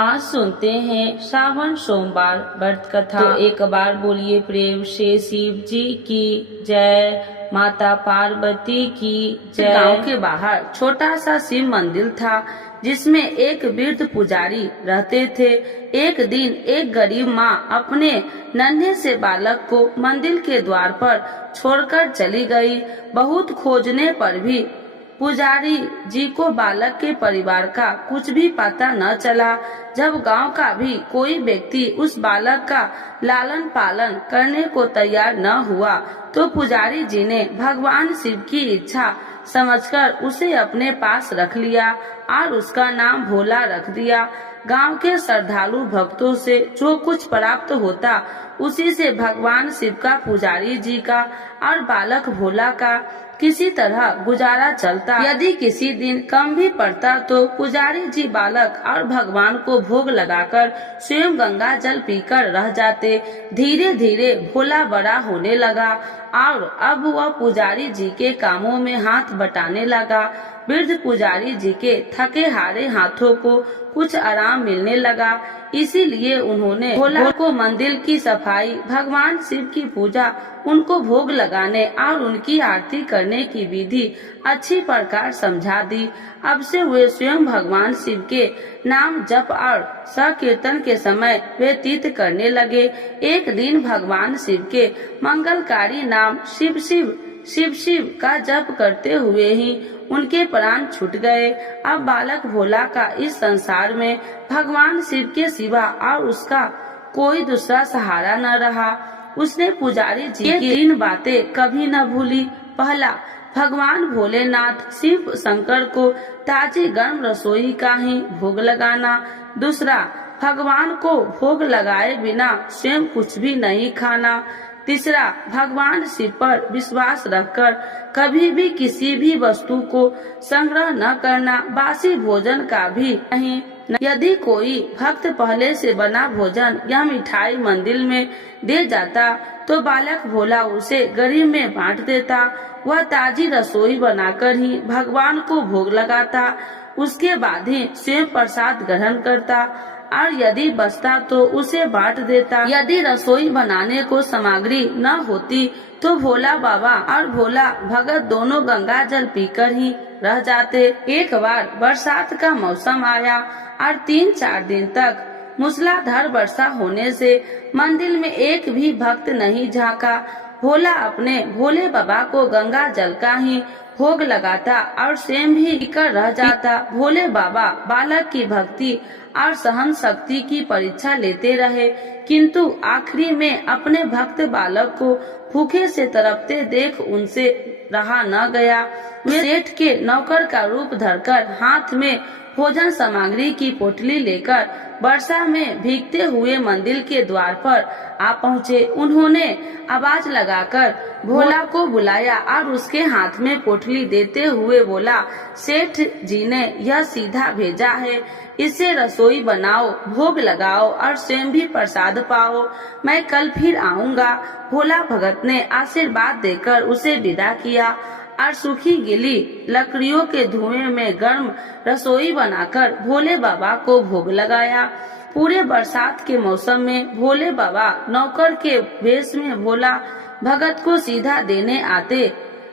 आज सुनते हैं श्रावण सोमवार व्रत कथा। तो एक बार बोलिए प्रेम से शिव जी की जय, माता पार्वती की जय। गांव के बाहर छोटा सा शिव मंदिर था जिसमें एक वृद्ध पुजारी रहते थे। एक दिन एक गरीब माँ अपने नन्हे से बालक को मंदिर के द्वार पर छोड़कर चली गई। बहुत खोजने पर भी पुजारी जी को बालक के परिवार का कुछ भी पता न चला। जब गांव का भी कोई व्यक्ति उस बालक का लालन पालन करने को तैयार न हुआ तो पुजारी जी ने भगवान शिव की इच्छा समझकर उसे अपने पास रख लिया और उसका नाम भोला रख दिया। गांव के श्रद्धालु भक्तों से जो कुछ प्राप्त होता उसी से भगवान शिव का, पुजारी जी का और बालक भोला का किसी तरह गुजारा चलता। यदि किसी दिन कम भी पड़ता तो पुजारी जी बालक और भगवान को भोग लगाकर स्वयं गंगा जल पीकर रह जाते। धीरे धीरे भोला बड़ा होने लगा और अब वह पुजारी जी के कामों में हाथ बटाने लगा। वृद्ध पुजारी जी के थके हारे हाथों को कुछ आराम मिलने लगा, इसीलिए उन्होंने भोला को मंदिर की सफाई, भगवान शिव की पूजा, उनको भोग लगाने और उनकी आरती करने की विधि अच्छी प्रकार समझा दी। अब से वे स्वयं भगवान शिव के नाम जप और संकीर्तन के समय व्यतीत करने लगे। एक दिन भगवान शिव के मंगलकारी नाम शिव शिव शिव शिव का जप करते हुए ही उनके प्राण छूट गए। अब बालक भोला का इस संसार में भगवान शिव के सिवा और उसका कोई दूसरा सहारा न रहा। उसने पुजारी जी की 3 बातें कभी न भूली। पहला, भगवान भोलेनाथ शिव शंकर को ताजी गर्म रसोई का ही भोग लगाना। दूसरा, भगवान को भोग लगाए बिना स्वयं कुछ भी नहीं खाना। तीसरा, भगवान शिव पर विश्वास रखकर कभी भी किसी भी वस्तु को संग्रह न करना, बासी भोजन का भी नहीं। यदि कोई भक्त पहले से बना भोजन या मिठाई मंदिर में दे जाता तो बालक भोला उसे गरीब में बांट देता। वह ताजी रसोई बनाकर ही भगवान को भोग लगाता, उसके बाद ही स्वयं प्रसाद ग्रहण करता और यदि बचता तो उसे बांट देता। यदि रसोई बनाने को सामग्री न होती तो भोला बाबा और भोला भगत दोनों गंगा जल पीकर ही रह जाते। एक बार बरसात का मौसम आया और 3-4 दिन तक मूसलाधार वर्षा होने से मंदिर में एक भी भक्त नहीं झांका। भोला अपने भोले बाबा को गंगा जल का ही भोग लगाता और स्वयं भी पीकर रह जाता। भोले बाबा बालक की भक्ति और सहन शक्ति की परीक्षा लेते रहे, किंतु आखिरी में अपने भक्त बालक को भूखे से तड़पते देख उनसे रहा न गया। वे सेठ के नौकर का रूप धरकर हाथ में भोजन सामग्री की पोटली लेकर वर्षा में भीगते हुए मंदिर के द्वार पर आ पहुँचे। उन्होंने आवाज लगाकर भोला को बुलाया और उसके हाथ में पोटली देते हुए बोला, सेठ जी ने यह सीधा भेजा है, इससे रसोई बनाओ, भोग लगाओ और स्वयं भी प्रसाद पाओ। मैं कल फिर आऊँगा। भोला भगत ने आशीर्वाद देकर उसे विदा किया और सूखी गीली लकड़ियों के धुएं में गर्म रसोई बनाकर भोले बाबा को भोग लगाया। पूरे बरसात के मौसम में भोले बाबा नौकर के वेश में भोला भगत को सीधा देने आते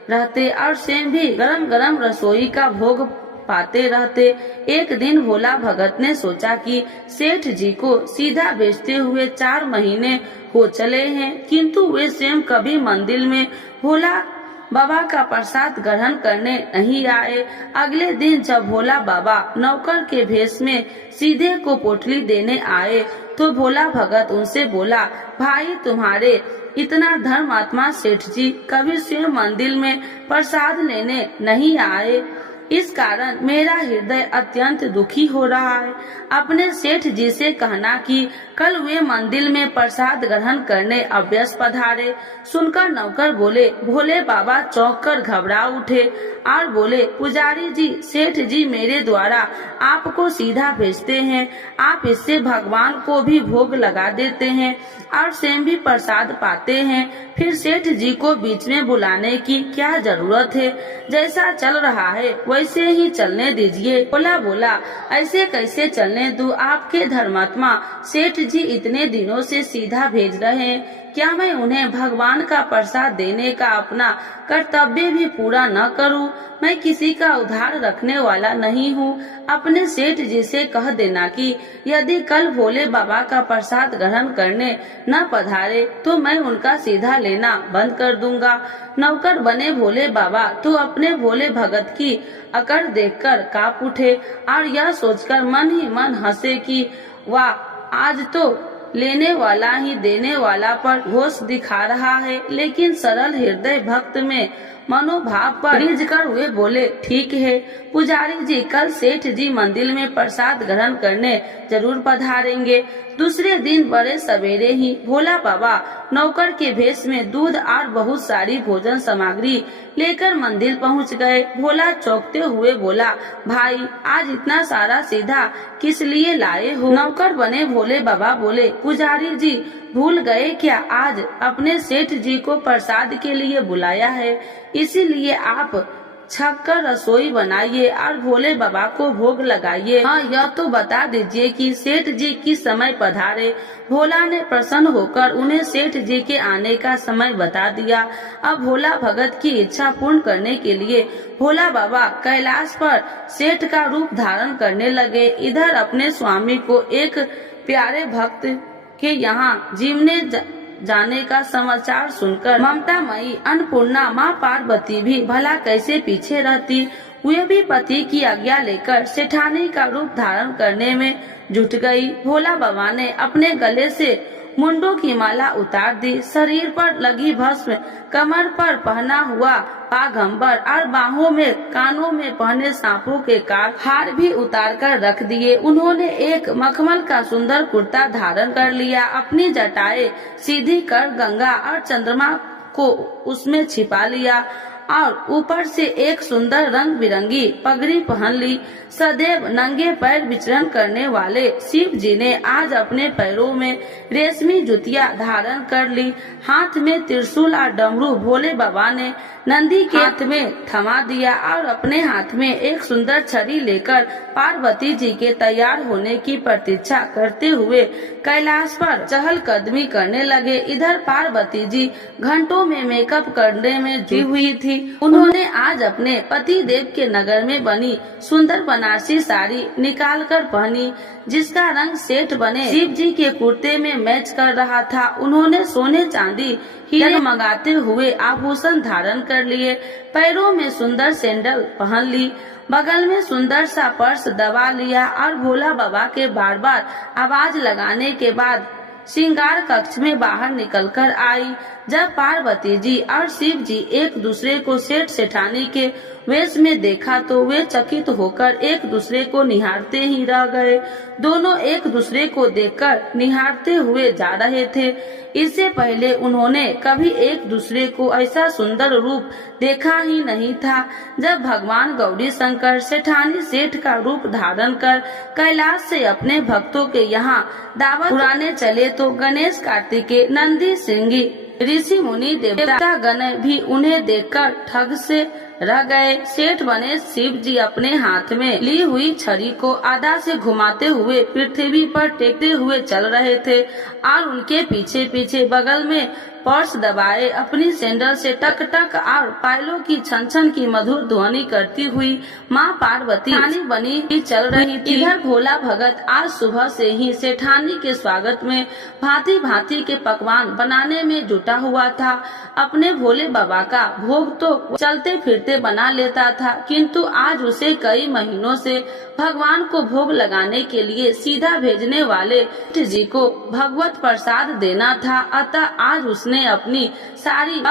रहते और स्वयं भी गरम गरम रसोई का भोग पाते रहते। एक दिन भोला भगत ने सोचा कि सेठ जी को सीधा बेचते हुए 4 महीने हो चले हैं, किंतु वे स्वयं कभी मंदिर में भोला बाबा का प्रसाद ग्रहण करने नहीं आए। अगले दिन जब भोला बाबा नौकर के भेष में सीधे को पोटली देने आए तो भोला भगत उनसे बोला, भाई तुम्हारे इतना धर्मात्मा सेठ जी कभी स्वयं मंदिर में प्रसाद लेने नहीं आए, इस कारण मेरा हृदय अत्यंत दुखी हो रहा है। अपने सेठ जी से कहना कि कल वे मंदिर में प्रसाद ग्रहण करने अभ्यस्त पधारे। सुनकर नौकर बोले, भोले बाबा चौंक कर घबरा उठे और बोले, पुजारी जी, सेठ जी मेरे द्वारा आपको सीधा भेजते हैं। आप इससे भगवान को भी भोग लगा देते हैं और स्वयं भी प्रसाद पाते हैं। फिर सेठ जी को बीच में बुलाने की क्या जरूरत है? जैसा चल रहा है वैसे ही चलने दीजिए। भोला बोला, ऐसे कैसे चलने दूं? आपके धर्मात्मा सेठ जी इतने दिनों से सीधा भेज रहे हैं। क्या मैं उन्हें भगवान का प्रसाद देने का अपना कर्तव्य भी पूरा न करूं? मैं किसी का उधार रखने वाला नहीं हूं। अपने सेठ जी से कह देना कि यदि कल भोले बाबा का प्रसाद ग्रहण करने न पधारे तो मैं उनका सीधा लेना बंद कर दूंगा। नौकर बने भोले बाबा तो अपने भोले भगत की अकड़ देखकर कांप उठे और यह सोचकर मन ही मन हंसे कि वाह, आज तो लेने वाला ही देने वाला पर घोष दिखा रहा है। लेकिन सरल हृदय भक्त में मनोभाव पर रिझ कर वे बोले, ठीक है पुजारी जी, कल सेठ जी मंदिर में प्रसाद ग्रहण करने जरूर पधारेंगे। दूसरे दिन बड़े सवेरे ही भोला बाबा नौकर के भेष में दूध और बहुत सारी भोजन सामग्री लेकर मंदिर पहुंच गए। भोला चौंकते हुए बोला, भाई आज इतना सारा सीधा किस लिए लाए हो? नौकर बने भोले बाबा बोले, पुजारी जी भूल गए क्या? आज अपने सेठ जी को प्रसाद के लिए बुलाया है, इसीलिए आप छक कर रसोई बनाइए और भोले बाबा को भोग लगाइए। हाँ, यह तो बता दीजिए कि सेठ जी किस समय पधारे। भोला ने प्रसन्न होकर उन्हें सेठ जी के आने का समय बता दिया। अब भोला भगत की इच्छा पूर्ण करने के लिए भोला बाबा कैलाश पर सेठ का रूप धारण करने लगे। इधर अपने स्वामी को एक प्यारे भक्त के यहाँ जीवने जाने का समाचार सुनकर ममतामयी अन्नपूर्णा माँ पार्वती भी भला कैसे पीछे रहती। वे भी पति की आज्ञा लेकर सेठानी का रूप धारण करने में जुट गई। भोला बाबा ने अपने गले से मुंडों की माला उतार दी, शरीर पर लगी भस्म, कमर पर पहना हुआ पागंबर और बाहों में कानों में पहने सांपों के काट हार भी उतार कर रख दिए। उन्होंने एक मखमल का सुंदर कुर्ता धारण कर लिया, अपनी जटाएं सीधी कर गंगा और चंद्रमा को उसमें छिपा लिया और ऊपर से एक सुंदर रंग बिरंगी पगड़ी पहन ली। सदैव नंगे पैर विचरण करने वाले शिव जी ने आज अपने पैरों में रेशमी जुतियां धारण कर ली। हाथ में त्रिशूल और डमरू भोले बाबा ने नंदी के हाथ में थमा दिया और अपने हाथ में एक सुंदर छड़ी लेकर पार्वती जी के तैयार होने की प्रतीक्षा करते हुए कैलाश पर चहलकदमी करने लगे। इधर पार्वती जी घंटों में मेकअप करने में जुटी हुई थी। उन्होंने आज अपने पति देव के नगर में बनी सुंदर बनारसी साड़ी निकाल कर पहनी, जिसका रंग सेठ बने शिव जी के कुर्ते में मैच कर रहा था। उन्होंने सोने चांदी हीरे मंगाते हुए आभूषण धारण कर लिए, पैरों में सुंदर सैंडल पहन ली, बगल में सुंदर सा पर्स दबा लिया और भोला बाबा के बार बार आवाज लगाने के बाद श्रृंगार कक्ष में बाहर निकलकर आई। जब पार्वती जी और शिव जी एक दूसरे को सेठ सेठानी के वेश में देखा तो वे चकित होकर एक दूसरे को निहारते ही रह गए। दोनों एक दूसरे को देखकर निहारते हुए जा रहे थे। इससे पहले उन्होंने कभी एक दूसरे को ऐसा सुंदर रूप देखा ही नहीं था। जब भगवान गौरी शंकर सेठानी सेठ का रूप धारण कर कैलाश से अपने भक्तों के यहाँ दावत उड़ाने चले तो गणेश, कार्तिकेय, नंदी, श्रृंगी, ऋषि मुनि देवता गण भी उन्हें देखकर ठग से रह गए। सेठ बने शिव जी अपने हाथ में ली हुई छड़ी को आधा से घुमाते हुए पृथ्वी पर टेकते हुए चल रहे थे और उनके पीछे पीछे बगल में पर्स दबाए अपनी सैंडल से टक टक और पायलों की छन छन की मधुर ध्वनि करती हुई माँ पार्वती सेठानी बनी ही चल रही थी। इधर भोला भगत आज सुबह से ही सेठानी के स्वागत में भांति भांति के पकवान बनाने में जुटा हुआ था। अपने भोले बाबा का भोग तो चलते फिरते बना लेता था, किंतु आज उसे कई महीनों से भगवान को भोग लगाने के लिए सीधा भेजने वाले सेठ जी को भगवत प्रसाद देना था। अतः आज उसने अपनी सारी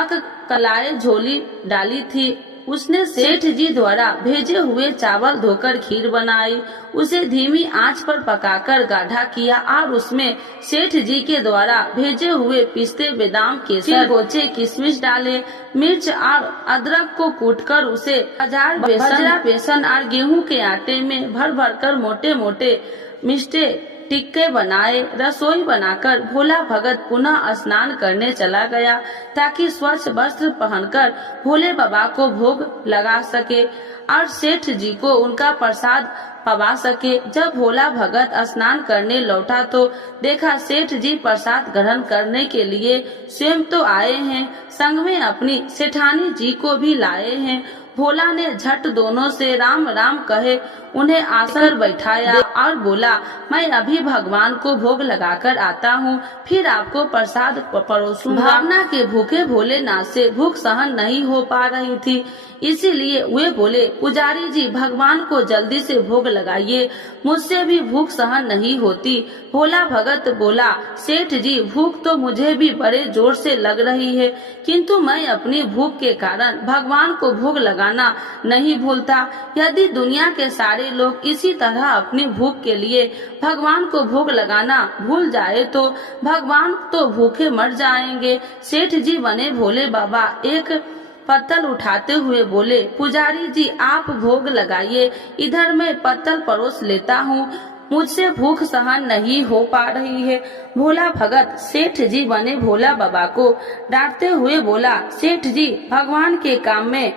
कलाएं झोली डाली थी उसने सेठ जी द्वारा भेजे हुए चावल धोकर खीर बनाई, उसे धीमी आंच पर पकाकर गाढ़ा किया और उसमें सेठ जी के द्वारा भेजे हुए पिस्ते, बादाम, केसर, गोचे, किशमिश डाले, मिर्च और अदरक को कूटकर उसे बजरा, बेसन और गेहूं के आटे में भर भर कर मोटे मोटे मिष्टे टिक्के बनाए। रसोई बनाकर भोला भगत पुनः स्नान करने चला गया ताकि स्वच्छ वस्त्र पहनकर भोले बाबा को भोग लगा सके और सेठ जी को उनका प्रसाद पवा सके। जब भोला भगत स्नान करने लौटा तो देखा सेठ जी प्रसाद ग्रहण करने के लिए स्वयं तो आए हैं, संग में अपनी सेठानी जी को भी लाए हैं। भोला ने झट दोनों से राम राम कहे उन्हें आसन पर बैठाया और बोला, मैं अभी भगवान को भोग लगाकर आता हूँ, फिर आपको प्रसाद परोसूंगा। भावना के भूखे भोलेनाथ से भूख सहन नहीं हो पा रही थी, इसीलिए वे बोले, पुजारी जी भगवान को जल्दी से भोग लगाइए, मुझसे भी भूख सहन नहीं होती। भोला भगत बोला, सेठ जी भूख तो मुझे भी बड़े जोर से लग रही है, किंतु मैं अपनी भूख के कारण भगवान को भोग लगाना नहीं भूलता। यदि दुनिया के सारे लोग इसी तरह अपनी भूख के लिए भगवान को भोग लगाना भूल जाए तो भगवान तो भूखे मर जाएंगे। सेठ जी बने भोले बाबा एक पत्तल उठाते हुए बोले, पुजारी जी आप भोग लगाइए, इधर मैं पत्तल परोस लेता हूँ, मुझसे भूख सहन नहीं हो पा रही है। भोला भगत सेठ जी बने भोला बाबा को डांटते हुए बोला, सेठ जी भगवान के काम में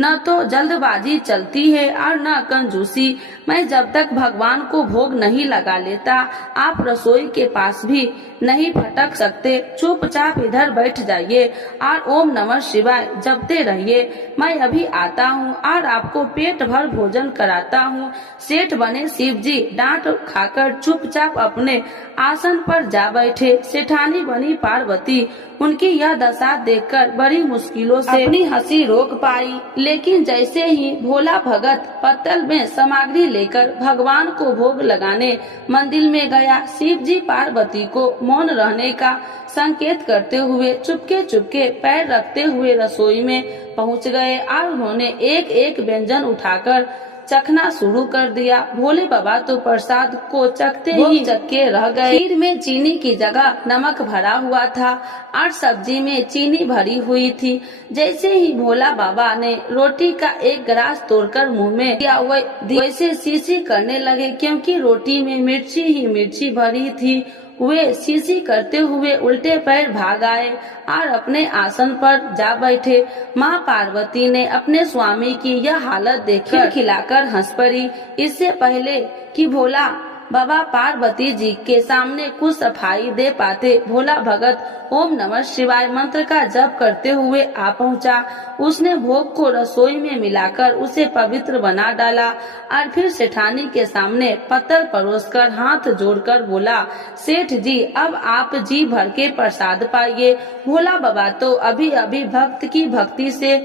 न तो जल्दबाजी चलती है और न कंजूसी। मैं जब तक भगवान को भोग नहीं लगा लेता आप रसोई के पास भी नहीं फटक सकते। चुपचाप इधर बैठ जाइए और ओम नमः शिवाय जपते रहिए। मैं अभी आता हूँ और आपको पेट भर भोजन कराता हूँ। सेठ बने शिव जी डांट खाकर चुपचाप अपने आसन पर जा बैठे। सेठानी बनी पार्वती उनकी यह दशा देखकर बड़ी मुश्किलों से अपनी हंसी रोक पाई, लेकिन जैसे ही भोला भगत पत्तल में सामग्री लेकर भगवान को भोग लगाने मंदिर में गया, शिव जी पार्वती को मौन रहने का संकेत करते हुए चुपके चुपके पैर रखते हुए रसोई में पहुंच गए और उन्होंने एक एक व्यंजन उठाकर चखना शुरू कर दिया। भोले बाबा तो प्रसाद को चखते ही चक्के रह गए। खीर में चीनी की जगह नमक भरा हुआ था और सब्जी में चीनी भरी हुई थी। जैसे ही भोला बाबा ने रोटी का एक गिलास तोड़कर मुंह में दिया वैसे शीशी करने लगे, क्योंकि रोटी में मिर्ची ही मिर्ची भरी थी। वे शीशी करते हुए उल्टे पैर भाग आए और अपने आसन पर जा बैठे। माँ पार्वती ने अपने स्वामी की यह हालत देखकर खिलाकर हंस पड़ी। इससे पहले कि भोला बाबा पार्वती जी के सामने कुछ सफाई दे पाते, भोला भगत ओम नमः शिवाय मंत्र का जप करते हुए आ पहुँचा। उसने भोग को रसोई में मिलाकर उसे पवित्र बना डाला और फिर सेठानी के सामने पत्तल परोसकर हाथ जोड़कर बोला, सेठ जी अब आप जी भर के प्रसाद पाइए। भोला बाबा तो अभी अभी भक्त की भक्ति से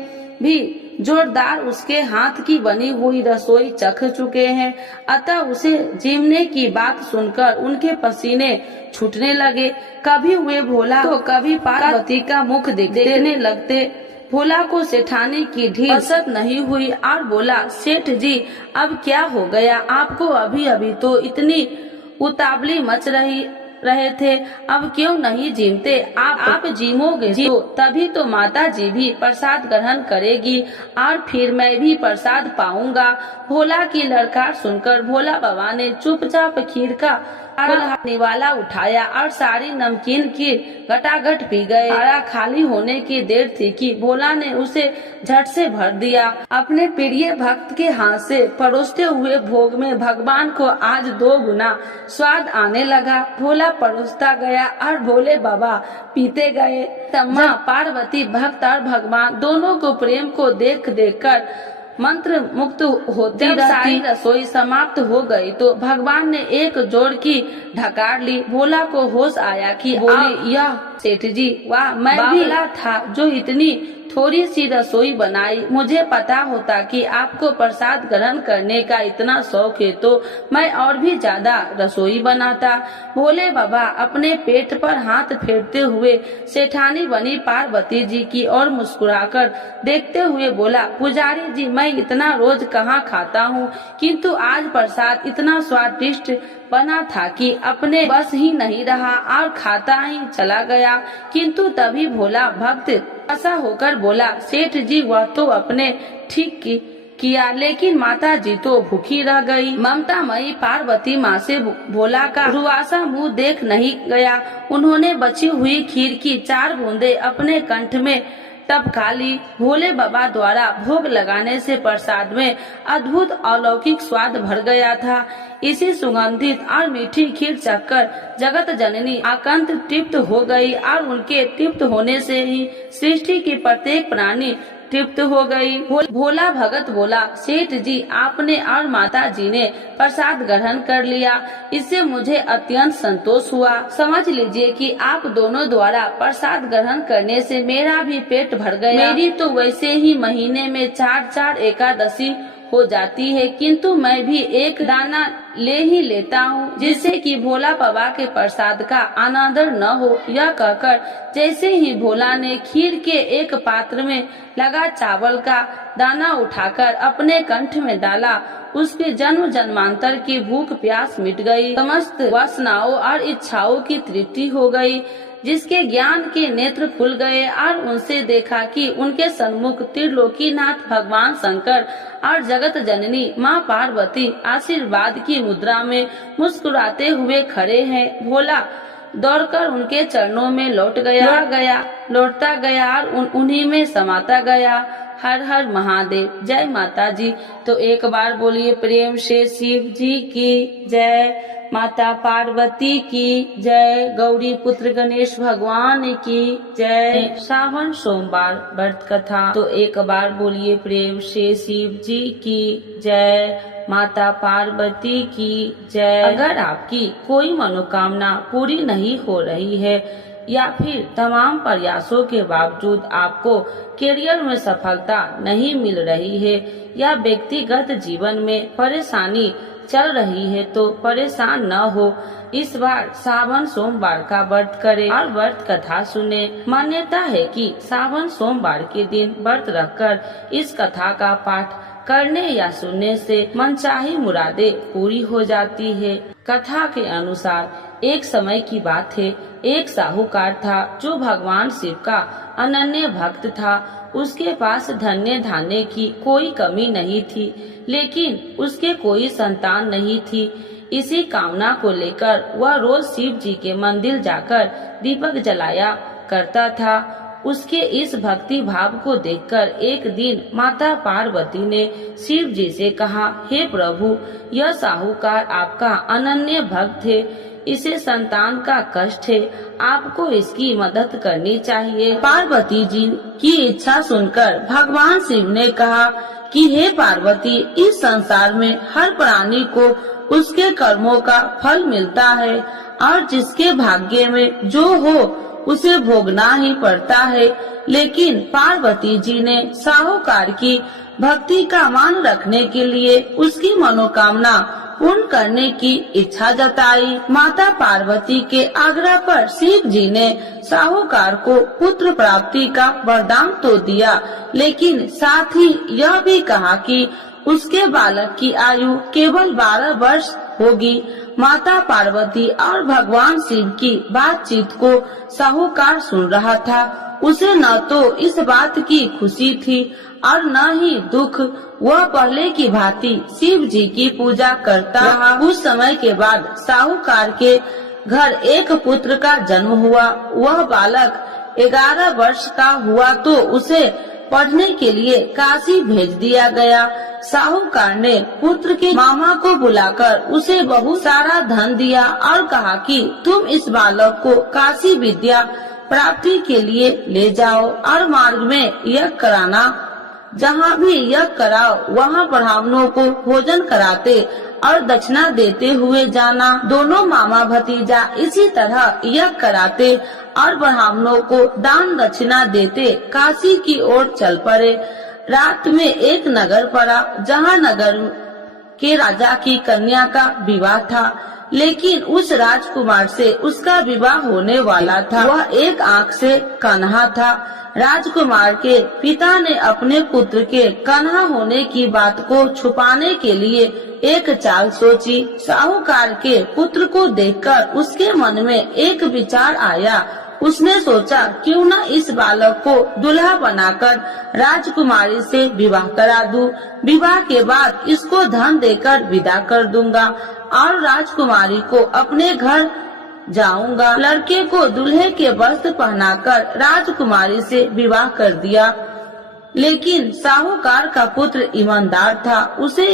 भी जोरदार उसके हाथ की बनी हुई रसोई चख चुके हैं, अतः उसे जीवने की बात सुनकर उनके पसीने छूटने लगे। कभी वे भोला तो कभी पार्वती का मुख देखने लगते। भोला को सेठानी की ढील पसंद नहीं हुई और बोला, सेठ जी अब क्या हो गया आपको? अभी अभी तो इतनी उतावली मच रहे थे, अब क्यों नहीं जीमते? आप जीमोगे तो तभी तो माता जी भी प्रसाद ग्रहण करेगी और फिर मैं भी प्रसाद पाऊंगा। भोला की लड़कार सुनकर भोला बाबा ने चुपचाप खीर का निवाला उठाया और सारी नमकीन की घटाघट पी गए। आया खाली होने की देर थी कि भोला ने उसे झट से भर दिया। अपने प्रिय भक्त के हाथ से परोसते हुए भोग में भगवान को आज 2 गुना स्वाद आने लगा। भोला परोसता गया और भोले बाबा पीते गए। तम्मा पार्वती भक्त और भगवान दोनों को प्रेम को देख देख कर मंत्र मुक्त होती रही। सारी रसोई समाप्त हो गई तो भगवान ने एक जोड़ की ढकार ली। भोला को होश आया कि बोली यह सेठ जी, वाह, मैं बावला था जो इतनी थोड़ी सी रसोई बनाई। मुझे पता होता कि आपको प्रसाद ग्रहण करने का इतना शौक है तो मैं और भी ज्यादा रसोई बनाता। भोले बाबा अपने पेट पर हाथ फेरते हुए सेठानी बनी पार्वती जी की ओर मुस्कुराकर देखते हुए बोला, पुजारी जी, मैं इतना रोज कहाँ खाता हूँ, किंतु आज प्रसाद इतना स्वादिष्ट बना था कि अपने बस ही नहीं रहा और खाता ही चला गया। किंतु तभी भोला भक्त ऐसा होकर बोला, सेठ जी, वह तो अपने ठीक किया, लेकिन माता जी तो भूखी रह गई। ममता मई पार्वती माँ से भोला का रुआसा मुंह देख नहीं गया। उन्होंने बची हुई खीर की 4 बूंदे अपने कंठ में टपका ली। भोले बाबा द्वारा भोग लगाने से प्रसाद में अद्भुत अलौकिक स्वाद भर गया था। इसी सुगंधित और मीठी खीर चखकर जगत जननी आकंत तृप्त हो गई और उनके तृप्त होने से ही सृष्टि की प्रत्येक प्राणी तृप्त हो गई। भोला भगत बोला, सेठ जी, आपने और माता जी ने प्रसाद ग्रहण कर लिया, इससे मुझे अत्यंत संतोष हुआ। समझ लीजिए कि आप दोनों द्वारा प्रसाद ग्रहण करने से मेरा भी पेट भर गया। मेरी तो वैसे ही महीने में 4 एकादशी हो जाती है, किंतु मैं भी एक दाना ले ही लेता हूँ, जिससे कि भोला बाबा के प्रसाद का अनादर न हो। यह कहकर जैसे ही भोला ने खीर के एक पात्र में लगा चावल का दाना उठाकर अपने कंठ में डाला, उसके जन्म जन्मांतर की भूख प्यास मिट गई, समस्त वासनाओं और इच्छाओं की तृप्ति हो गई। जिसके ज्ञान के नेत्र खुल गए और उनसे देखा कि उनके सन्मुख त्रिलोकीनाथ भगवान शंकर और जगत जननी माँ पार्वती आशीर्वाद की मुद्रा में मुस्कुराते हुए खड़े हैं। भोला दौड़कर उनके चरणों में लौटता गया और उन्हीं में समाता गया। हर हर महादेव, जय माता जी। तो एक बार बोलिए प्रेम से शिव जी की जय, माता पार्वती की जय, गौरी पुत्र गणेश भगवान की जय। श्रावण सोमवार व्रत कथा। तो एक बार बोलिए प्रेम से शिव जी की जय, माता पार्वती की जय। अगर आपकी कोई मनोकामना पूरी नहीं हो रही है या फिर तमाम प्रयासों के बावजूद आपको करियर में सफलता नहीं मिल रही है या व्यक्तिगत जीवन में परेशानी चल रही है, तो परेशान न हो। इस बार सावन सोमवार का व्रत करें और व्रत कथा सुने। मान्यता है कि सावन सोमवार के दिन व्रत रखकर इस कथा का पाठ करने या सुनने से मनचाही मुरादें पूरी हो जाती है। कथा के अनुसार एक समय की बात है, एक साहूकार था जो भगवान शिव का अनन्य भक्त था। उसके पास धन्य धान्य की कोई कमी नहीं थी, लेकिन उसके कोई संतान नहीं थी। इसी कामना को लेकर वह रोज शिव जी के मंदिर जाकर दीपक जलाया करता था। उसके इस भक्ति भाव को देखकर एक दिन माता पार्वती ने शिव जी से कहा, हे प्रभु, यह साहूकार आपका अनन्य भक्त है, इसे संतान का कष्ट है, आपको इसकी मदद करनी चाहिए। पार्वती जी की इच्छा सुनकर भगवान शिव ने कहा कि हे पार्वती, इस संसार में हर प्राणी को उसके कर्मों का फल मिलता है और जिसके भाग्य में जो हो उसे भोगना ही पड़ता है। लेकिन पार्वती जी ने साहूकार की भक्ति का मान रखने के लिए उसकी मनोकामना पूर्ण करने की इच्छा जताई। माता पार्वती के आग्रह पर शिव जी ने साहूकार को पुत्र प्राप्ति का वरदान तो दिया, लेकिन साथ ही यह भी कहा कि उसके बालक की आयु केवल 12 वर्ष होगी। माता पार्वती और भगवान शिव की बातचीत को साहूकार सुन रहा था। उसे न तो इस बात की खुशी थी और न ही दुख। वह पहले की भांति शिव जी की पूजा करता रहा। कुछ समय के बाद साहूकार के घर एक पुत्र का जन्म हुआ। वह बालक 11 वर्ष का हुआ तो उसे पढ़ने के लिए काशी भेज दिया गया। साहूकार ने पुत्र के मामा को बुलाकर उसे बहुत सारा धन दिया और कहा कि तुम इस बालक को काशी विद्या प्राप्ति के लिए ले जाओ और मार्ग में यज्ञ कराना। जहाँ भी यज्ञ कराओ वहाँ ब्राह्मणों को भोजन कराते और दक्षिणा देते हुए जाना। दोनों मामा भतीजा इसी तरह यज्ञ कराते और ब्राह्मणों को दान दक्षिणा देते काशी की ओर चल पड़े। रात में एक नगर पड़ा जहाँ नगर के राजा की कन्या का विवाह था, लेकिन उस राजकुमार से उसका विवाह होने वाला था। वह एक आंख से कन्हा था। राजकुमार के पिता ने अपने पुत्र के कन्हा होने की बात को छुपाने के लिए एक चाल सोची। साहूकार के पुत्र को देखकर उसके मन में एक विचार आया। उसने सोचा, क्यों न इस बालक को दुल्हा बनाकर राजकुमारी से विवाह करा दूं। विवाह के बाद इसको धन देकर विदा कर दूंगा और राजकुमारी को अपने घर जाऊंगा। लड़के को दूल्हे के वस्त्र पहनाकर राजकुमारी से विवाह कर दिया। लेकिन साहूकार का पुत्र ईमानदार था। उसे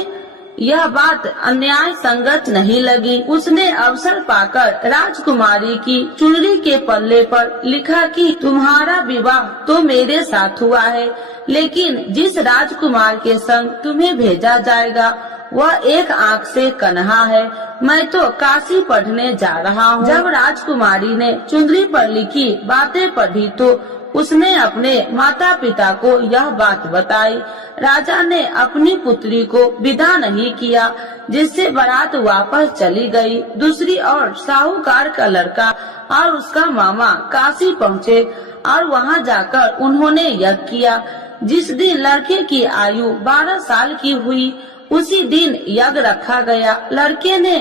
यह बात अन्याय संगत नहीं लगी। उसने अवसर पाकर राजकुमारी की चुनरी के पल्ले पर लिखा कि तुम्हारा विवाह तो मेरे साथ हुआ है, लेकिन जिस राजकुमार के संग तुम्हें भेजा जाएगा वह एक आंख से कन्हा है। मैं तो काशी पढ़ने जा रहा हूँ। जब राजकुमारी ने चुनरी पर लिखी बातें पढ़ी तो उसने अपने माता पिता को यह बात बताई। राजा ने अपनी पुत्री को विदा नहीं किया, जिससे बारात वापस चली गई। दूसरी ओर साहूकार का लड़का और उसका मामा काशी पहुँचे और वहाँ जाकर उन्होंने यज्ञ किया। जिस दिन लड़के की आयु 12 साल की हुई उसी दिन यज्ञ रखा गया। लड़के ने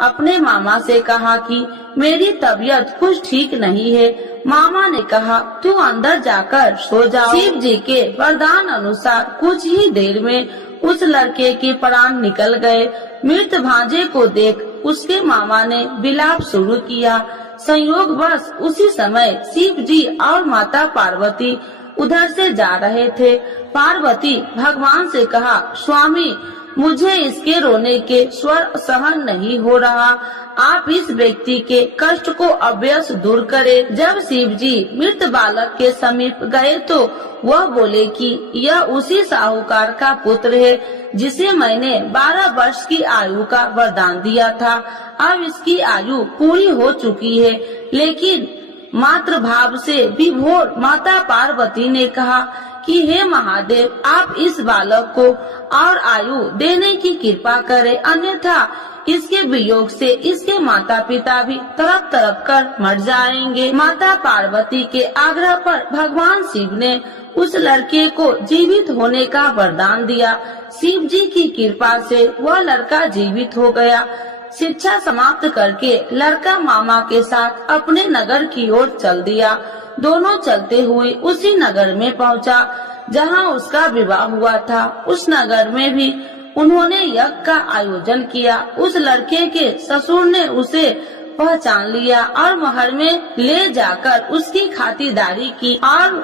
अपने मामा से कहा कि मेरी तबीयत कुछ ठीक नहीं है। मामा ने कहा, तू अंदर जाकर सो जाओ। शिव जी के वरदान अनुसार कुछ ही देर में उस लड़के के प्राण निकल गए। मृत भांजे को देख उसके मामा ने विलाप शुरू किया। संयोगवश उसी समय शिव जी और माता पार्वती उधर से जा रहे थे। पार्वती भगवान से कहा, स्वामी, मुझे इसके रोने के स्वर सहन नहीं हो रहा। आप इस व्यक्ति के कष्ट को अवश्य दूर करें। जब शिव जी मृत बालक के समीप गए तो वह बोले कि यह उसी साहूकार का पुत्र है जिसे मैंने 12 वर्ष की आयु का वरदान दिया था। अब इसकी आयु पूरी हो चुकी है। लेकिन मातृ भाव से विभोर माता पार्वती ने कहा कि हे महादेव, आप इस बालक को और आयु देने की कृपा करें, अन्यथा इसके वियोग से इसके माता पिता भी तड़प तड़प कर मर जाएंगे। माता पार्वती के आग्रह पर भगवान शिव ने उस लड़के को जीवित होने का वरदान दिया। शिव जी की कृपा से वह लड़का जीवित हो गया। शिक्षा समाप्त करके लड़का मामा के साथ अपने नगर की ओर चल दिया। दोनों चलते हुए उसी नगर में पहुंचा जहां उसका विवाह हुआ था। उस नगर में भी उन्होंने यज्ञ का आयोजन किया। उस लड़के के ससुर ने उसे पहचान लिया और महल में ले जाकर उसकी खातिरदारी की और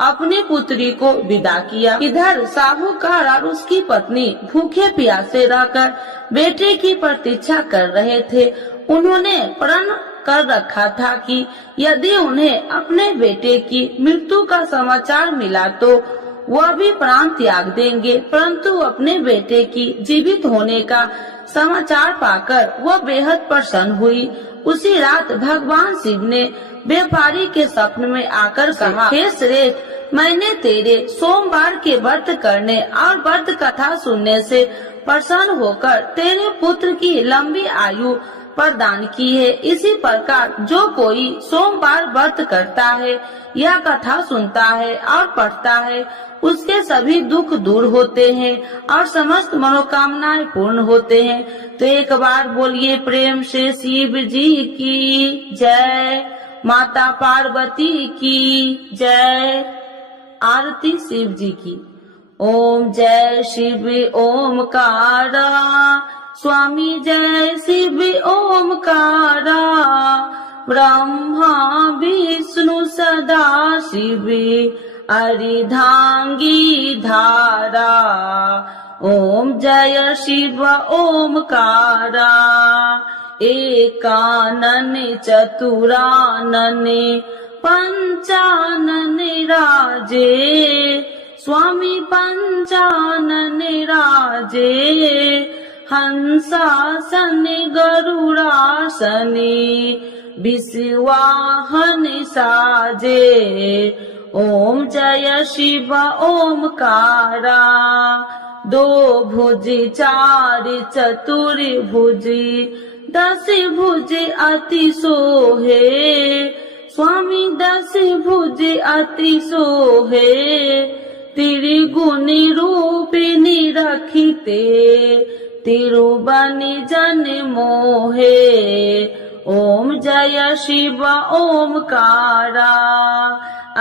अपनी पुत्री को विदा किया। इधर साहूकार और उसकी पत्नी भूखे प्यासे रहकर बेटे की प्रतीक्षा कर रहे थे। उन्होंने प्रण कर रखा था कि यदि उन्हें अपने बेटे की मृत्यु का समाचार मिला तो वह भी प्राण त्याग देंगे, परंतु अपने बेटे की जीवित होने का समाचार पाकर वह बेहद प्रसन्न हुई। उसी रात भगवान शिव ने व्यापारी के स्वप्न में आकर कहा, हे श्रेष्ठ, मैंने तेरे सोमवार के व्रत करने और व्रत कथा सुनने से प्रसन्न होकर तेरे पुत्र की लंबी आयु प्रदान की है। इसी प्रकार जो कोई सोमवार व्रत करता है, यह कथा सुनता है और पढ़ता है, उसके सभी दुख दूर होते हैं और समस्त मनोकामनाएं पूर्ण होते हैं। तो एक बार बोलिए प्रेम से शिव जी की जय, माता पार्वती की जय। आरती शिव जी की। ओम जय शिव ओमकारा, स्वामी जय शिव ओमकारा, ब्रह्मा विष्णु सदा शिव अर्धांगी धारा। ओम जय शिव ओमकारा, एकानन चतुरानन पंचानन राजे, स्वामी पंचानन राजे, हंसासन गरुड़ासन विश्वाहन साजे। ओम जय शिव ओमकारा। दो भुज चार चतुर भुज 10 भुज अति सोहे। स्वामी 10 भुज अति सोहे। त्रिगुण रूपिणी रखिते तिरुबनि जन मोहे। ओम जय शिव ओमकारा।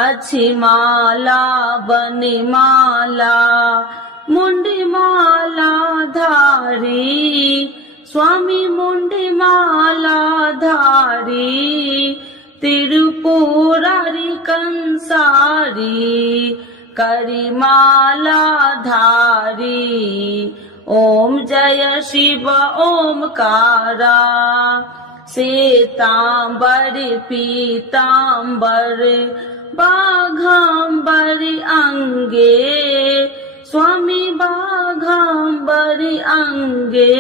अच्छी माला बनि माला मुंडी माला धारी। स्वामी मुंडी माला धारी। त्रिपुरारी कंसारी करी माला धारी। ओम जय शिव ओमकारा। श्वेतांबर पीतांबर बाघांबर अंगे। स्वामी बाघांबर अंगे।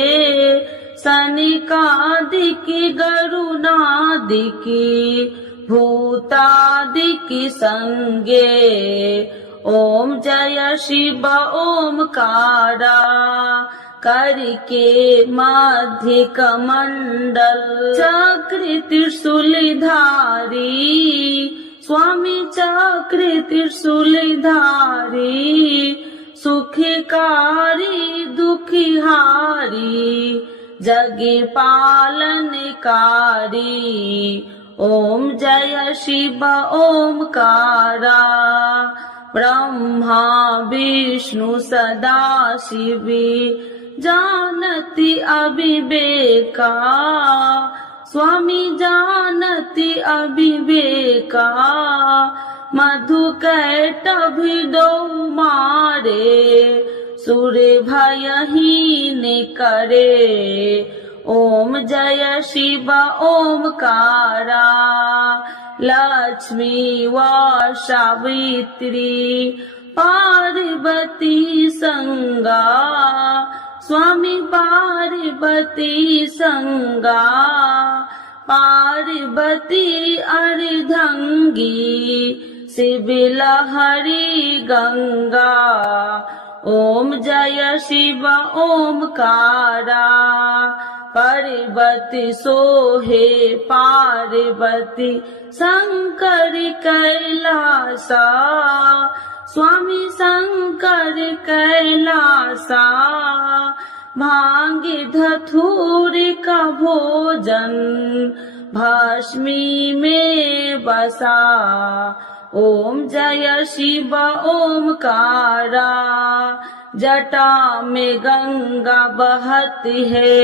सनिकादिक गरुनादिक भूतादिक संगे। ओम जय शिव ओमकारा। करके मध्य कमंडल चक्र त्रिशूल धारी। स्वामी चक्र त्रिशूल धारी। सुखकारी दुखिहारी जग पालनकारी। ओम जय शिव ओमकारा। ब्रह्मा विष्णु सदा शिव जानति अविवेका। स्वामी जानति अविवेका। मधुकैटभ दो मारे सुर भयहीन करे। ओम जय शिव ओमकारा। लक्ष्मी व सावित्री पार्वती संगा। स्वामी पार्वती संगा। पार्वती अर्धंगी शिव लहरी गंगा। ओम जय शिव ओमकारा। पार्वती सोहे पार्वती शंकर कैलासा। स्वामी शंकर कैलासा। भांग धतूर का भोजन भस्मी में बसा। ओम जय शिव ओमकारा। जटा में गंगा बहती है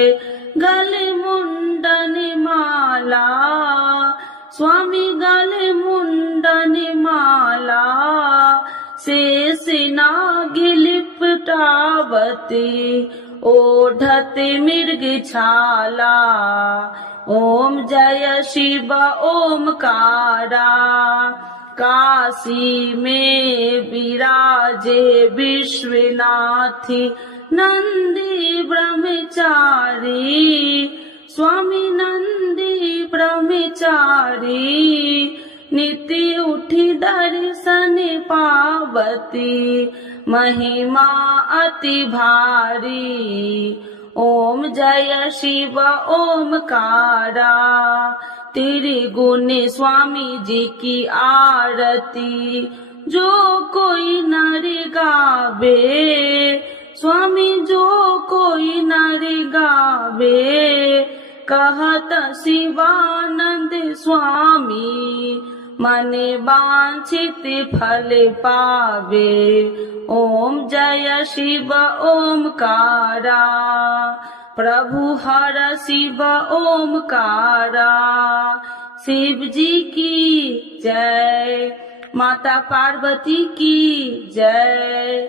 गले मुंडन माला। स्वामी गले मुंडन माला। शेष नाग लिपटावती ओढ़त मृग छाला। ओम जय शिव ओमकारा। काशी में विराजे विश्वनाथ नंदी ब्रह्मचारी। स्वामी नंदी ब्रह्मचारी। नित्य उठी दर्शन पावती महिमा अति भारी। ओम जय शिव ओमकारा। त्रिगुण स्वामी जी की आरती जो कोई नर गावे। स्वामी जो कोई नर गावे। कहत शिवानंद स्वामी मन वांछित फल पावे। ओम जय शिव ओमकारा। प्रभु हर शिव ओमकारा। शिव जी की जय। माता पार्वती की जय।